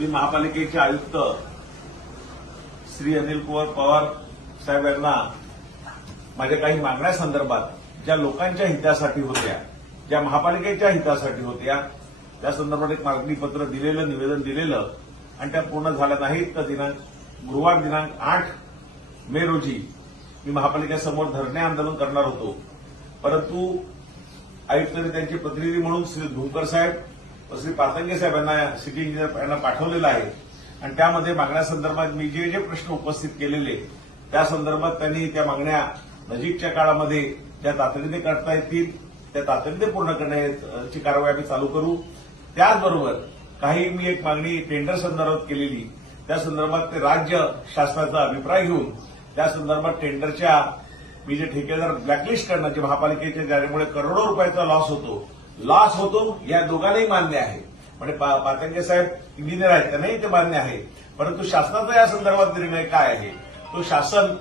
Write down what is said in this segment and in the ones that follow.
मी महापालिकेचे आयुक्त श्री अनिल कुमार पवार साहेब यांना माझ्या काही मागण्यासंदर्भात ज्या लोकांच्या हितासाठी होत्या ज्या महापालिकेच्या हितासाठी होत्या त्या संदर्भात एक मागणीपत्र दिलेलं निवेदन दिलेलं आणि त्या पूर्ण झाल्या नाहीत तर दिनांक गुरुवार दिनांक आठ मे रोजी मी महापालिकेसमोर धरणे आंदोलन करणार होतो परंतु आयुक्तांनी त्यांचे प्रतिनिधी म्हणून श्री धुमकर साहेब श्री पातंगे साहेबांना सिटी इंजिनियर यांना पाठवलेलं आहे आणि त्यामध्ये मागण्यासंदर्भात मी जे जे प्रश्न उपस्थित केलेले त्या संदर्भात त्यांनी त्या मागण्या नजीकच्या काळामध्ये ज्या तातडीने करता येतील त्या तातडीने पूर्ण करण्याची कारवाई आम्ही चालू करू त्याचबरोबर काही मी एक मागणी टेंडर संदर्भात केलेली त्या संदर्भात ते राज्य शासनाचा अभिप्राय घेऊन त्या संदर्भात टेंडरच्या मी जे ठेकेदार ब्लॅकलिस्ट करण्याचे महापालिकेच्या जागेमुळे करोडो रुपयाचा लॉस होतो लॉस होतो या दोघांनाही मान्य आहे म्हणजे पातंगे साहेब इंजिनियर आहेत त्यांनाही ते मान्य आहे परंतु शासनाचा या संदर्भात निर्णय काय आहे तो शासन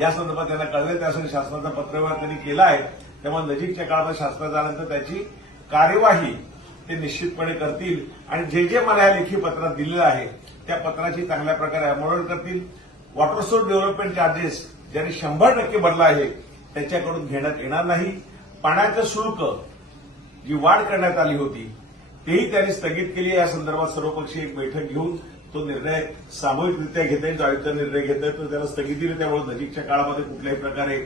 या संदर्भात त्यांना कळलं त्यासाठी शासनाचा पत्रव्यवहार त्यांनी केला आहे त्यामुळे नजीकच्या काळात शासनात त्याची कार्यवाही ते निश्चितपणे करतील आणि जे जे मला या लेखी पत्रात दिलेलं आहे त्या पत्राची चांगल्या प्रकारे अमोलन करतील वॉटर सोर्स डेव्हलपमेंट चार्जेस ज्यांनी शंभर टक्के भरला आहे त्याच्याकडून घेण्यात येणार नाही पाण्याचं शुल्क जी वाढ करण्यात आली होती तेही त्यांनी स्थगित केली या संदर्भात सर्वपक्षीय एक बैठक घेऊन तो निर्णय सामूहिकरित्या घेता येईल जो आयुक्त निर्णय घेता येईल तर त्याला स्थगिती त्यामुळे नजीकच्या काळामध्ये कुठल्याही प्रकारे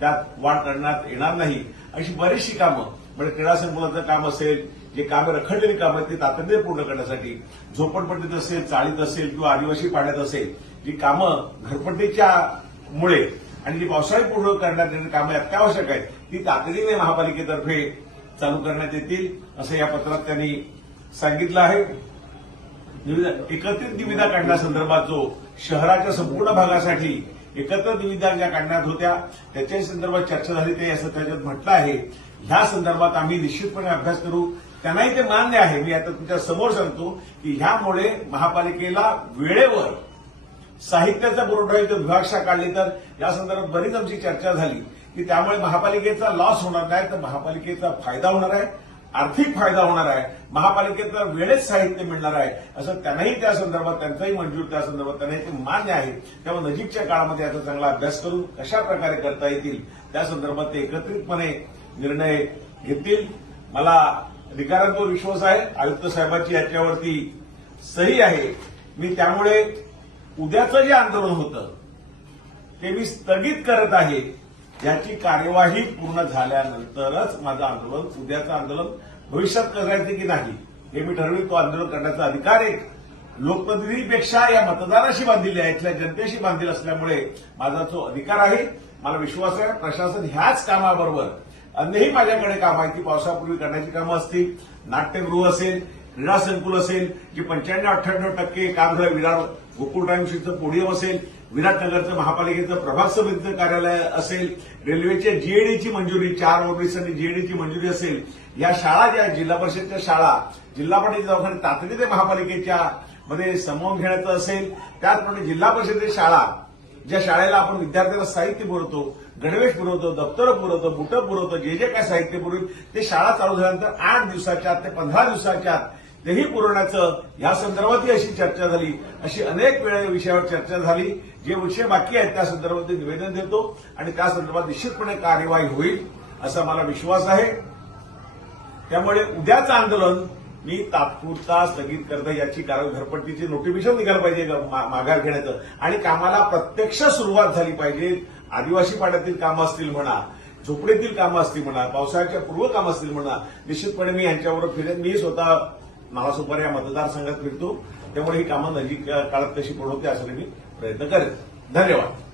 त्यात वाढ करण्यात येणार नाही अशी बरीचशी कामं म्हणजे क्रीडा संकुलाचं काम असेल जे कामे रखडलेली कामं आहेत ती तातडीने पूर्ण करण्यासाठी झोपडपट्टीत असेल चाळीत असेल किंवा आदिवासी पाण्यात असेल जी कामं घरपट्टीच्या मुळे आणि जी पावसाळी पूर्ण करण्यात येणारी कामं अत्यावश्यक आहेत ती तातडीने महापालिकेतर्फे चालू करण्यात येतील असं या पत्रात त्यांनी सांगितलं आहे एकत्रित निविदा काढण्यासंदर्भात जो शहराच्या संपूर्ण भागासाठी एकत्र निविदा ज्या काढण्यात होत्या त्याच्या संदर्भात चर्चा झाली ते असं त्याच्यात म्हटलं आहे ह्या संदर्भात आम्ही निश्चितपणे अभ्यास करू त्यांनाही ते मान्य आहे मी आता तुमच्या समोर सांगतो की ह्यामुळे महापालिकेला वेळेवर साहित्याचा पुरवठा विभाग विभागशा काढली तर या संदर्भात बरीच आमची चर्चा झाली की त्यामुळे महापालिकेचा लॉस होणार नाही तर महापालिकेचा फायदा होणार आहे आर्थिक फायदा होणार आहे महापालिकेचं वेळेत साहित्य मिळणार आहे असं त्यांनाही त्या संदर्भात त्यांचाही मंजूर त्या संदर्भात त्यांनाही ते मान्य आहे त्यामुळे नजीकच्या काळामध्ये याचा चांगला अभ्यास करून कशा प्रकारे करता येतील त्या संदर्भात ते एकत्रितपणे निर्णय घेतील मला अधिकाऱ्यांवर विश्वास आहे आयुक्त साहेबांची याच्यावरती सही आहे मी त्यामुळे उद्याचं जे आंदोलन होतं ते मी स्थगित करत आहे याची कार्यवाही पूर्ण झाल्यानंतरच माझं आंदोलन उद्याचं आंदोलन भविष्यात करायचं की नाही हे मी ठरवेल तो आंदोलन करण्याचा अधिकार एक लोकप्रतिनिधीपेक्षा या मतदाराशी बांधिले आहे इथल्या जनतेशी बांधील असल्यामुळे माझा तो अधिकार आहे मला विश्वास आहे प्रशासन ह्याच कामाबरोबर अन्यही माझ्याकडे काम आहे ती पावसापूर्वी करण्याची कामं असतील नाट्यगृह असेल क्रीडा संकुल असेल की पंच्याण्णव अठ्ठ्याण्णव टक्के काम झालं विरार गोकुळ टाईम्सचं पोडियम असेल विराटनगरचं महापालिकेचं प्रभाग समितीचं कार्यालय असेल रेल्वेच्या जीएडीची मंजुरी चार ओबीस आणि जीएडीची मंजुरी असेल या शाळा ज्या जिल्हा परिषदेच्या शाळा जिल्हा पाटील दवाखाने तातडीने महापालिकेच्या मध्ये समोर घेण्याचं असेल त्याचप्रमाणे जिल्हा परिषदेच्या शाळा ज्या शाळेला आपण विद्यार्थ्यांना साहित्य पुरवतो गणवेश पुरवतो दप्तर पुरवतो बुटं पुरवतो जे जे काय साहित्य पुरवेल ते शाळा चालू झाल्यानंतर आठ दिवसाच्या आत ते पंधरा दिवसाच्या आत तेही पुरवण्याचं या संदर्भातही अशी चर्चा झाली अशी अनेक वेळा या विषयावर चर्चा झाली जे विषय बाकी आहेत त्या संदर्भात निवेदन देतो आणि त्या संदर्भात निश्चितपणे कार्यवाही होईल असा मला विश्वास आहे त्यामुळे उद्याचं आंदोलन मी तात्पुरता स्थगित करता याची कारण घरपट्टीची नोटिफिकेशन निघालं पाहिजे माघार घेण्याचं आणि कामाला प्रत्यक्ष सुरुवात झाली पाहिजे आदिवासी पाड्यातील कामं असतील म्हणा झोपडीतील कामं असतील म्हणा पावसाळ्याच्या पूर्व कामं असतील म्हणा निश्चितपणे मी यांच्यावर फिरेन मी स्वतः नालासोपारा या मतदारसंघात फिरतो त्यामुळे ही कामं नजीक काळात कशी पडवते होते मी प्रयत्न करेन धन्यवाद